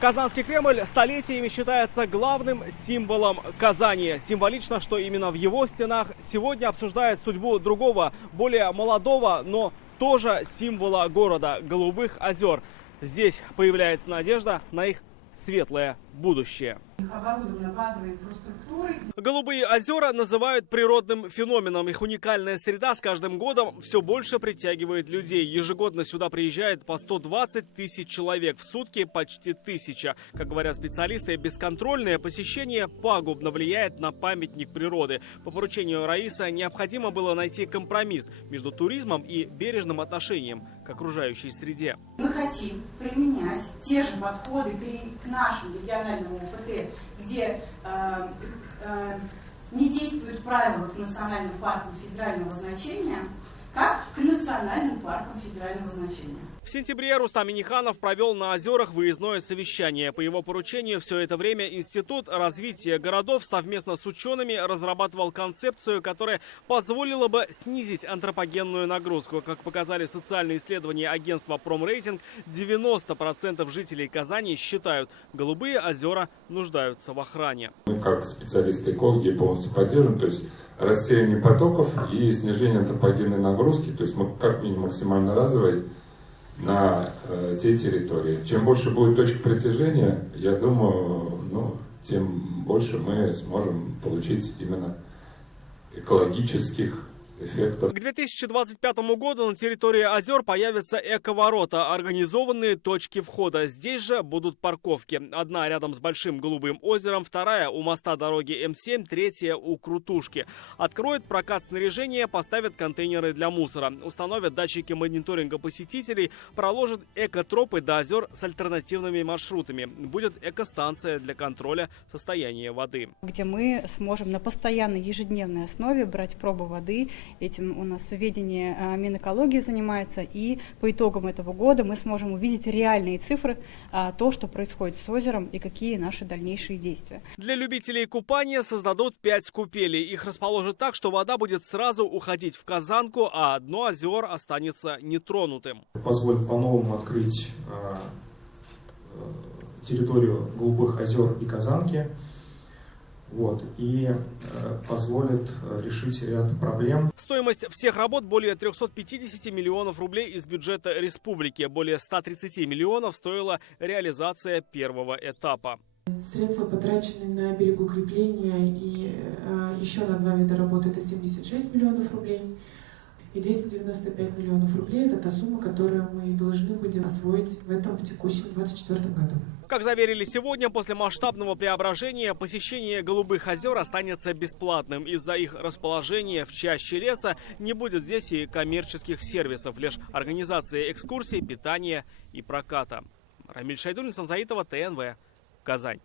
Казанский Кремль столетиями считается главным символом Казани. Символично, что именно в его стенах сегодня обсуждает судьбу другого, более молодого, но тоже символа города – Голубых озер. Здесь появляется надежда на их светлое будущее. Оборудована базовой инфраструктурой. Голубые озера называют природным феноменом. Их уникальная среда с каждым годом все больше притягивает людей. Ежегодно сюда приезжает по 120 тысяч человек. В сутки почти 1000. Как говорят специалисты, бесконтрольное посещение пагубно влияет на памятник природы. По поручению Раиса необходимо было найти компромисс между туризмом и бережным отношением к окружающей среде. Мы хотим применять те же подходы к нашему региональному ОПТ, где не действуют правила к национальным паркам федерального значения, как к национальным паркам федерального значения. В сентябре Рустам Минниханов провел на озерах выездное совещание. По его поручению все это время Институт развития городов совместно с учеными разрабатывал концепцию, которая позволила бы снизить антропогенную нагрузку. Как показали социальные исследования агентства Промрейтинг, 90% жителей Казани считают, голубые озера нуждаются в охране. Мы как специалисты-экологи полностью поддерживаем, то есть рассеяние потоков и снижение антропогенной нагрузки, то есть мы как минимум максимально разовой на те территории. Чем больше будет точек притяжения, я думаю, тем больше мы сможем получить именно экологических эффектов. К 2025 году на территории озер появятся эко-ворота, организованные точки входа. Здесь же будут парковки. Одна рядом с Большим Голубым озером, вторая у моста дороги М7, третья у Крутушки. Откроют прокат снаряжения, поставят контейнеры для мусора, установят датчики мониторинга посетителей, проложат эко-тропы до озер с альтернативными маршрутами. Будет эко-станция для контроля состояния воды, где мы сможем на постоянной ежедневной основе брать пробы воды. Этим у нас ведение Минэкологии занимается, и по итогам этого года мы сможем увидеть реальные цифры, то, что происходит с озером и какие наши дальнейшие действия. Для любителей купания создадут 5 купелей. Их расположат так, что вода будет сразу уходить в Казанку, а дно озер останется нетронутым. Позволит по-новому открыть территорию Голубых озер и Казанки. И позволит решить ряд проблем. Стоимость всех работ более 350 миллионов рублей из бюджета республики. Более 130 миллионов стоила реализация первого этапа. Средства, потраченные на берегоукрепление и еще на 2 вида работы, это 76 миллионов рублей. И 295 миллионов рублей – это та сумма, которую мы должны будем освоить в текущем 2024 году. Как заверили сегодня, после масштабного преображения посещение Голубых озер останется бесплатным. Из-за их расположения в чаще леса не будет здесь и коммерческих сервисов, лишь организация экскурсий, питания и проката. Рамиль Шайдуллин, Санзаитова, ТНВ, Казань.